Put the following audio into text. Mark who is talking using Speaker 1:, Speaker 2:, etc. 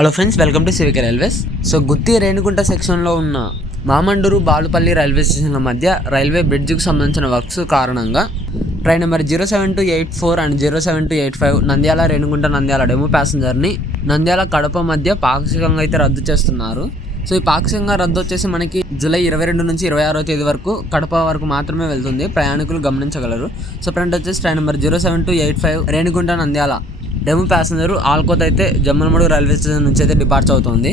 Speaker 1: Hello friends welcome to సివిక railways. So Gooty Renigunta సెక్షన్లో ఉన్న Mamandur బాలుపల్లి railway స్టేషన్ల మధ్య రైల్వే బ్రిడ్జ్కు సంబంధించిన వర్క్స్ కారణంగా train number zero seven two eight four and zero seven two eight five Nandyal Renigunta Nandyal DEMU ప్యాసింజర్ని Nandyal Kadapa మధ్య పాక్షికంగా అయితే రద్దు చేస్తున్నారు. సో ఈ పాక్షికంగా రద్దు వచ్చేసి మనకి జూలై ఇరవై రెండు నుంచి ఇరవై ఆరో తేదీ వరకు కడప వరకు మాత్రమే వెళ్తుంది. ప్రయాణికులు గమనించగలరు. సో ఫ్రంట్ వచ్చేసి train number zero seven two eight five Renigunta Nandyal DEMU passenger ఆల్కోత్ అయితే జమ్మలమడుగు రైల్వే స్టేషన్ నుంచి అయితే డిపార్ట్స్ అవుతుంది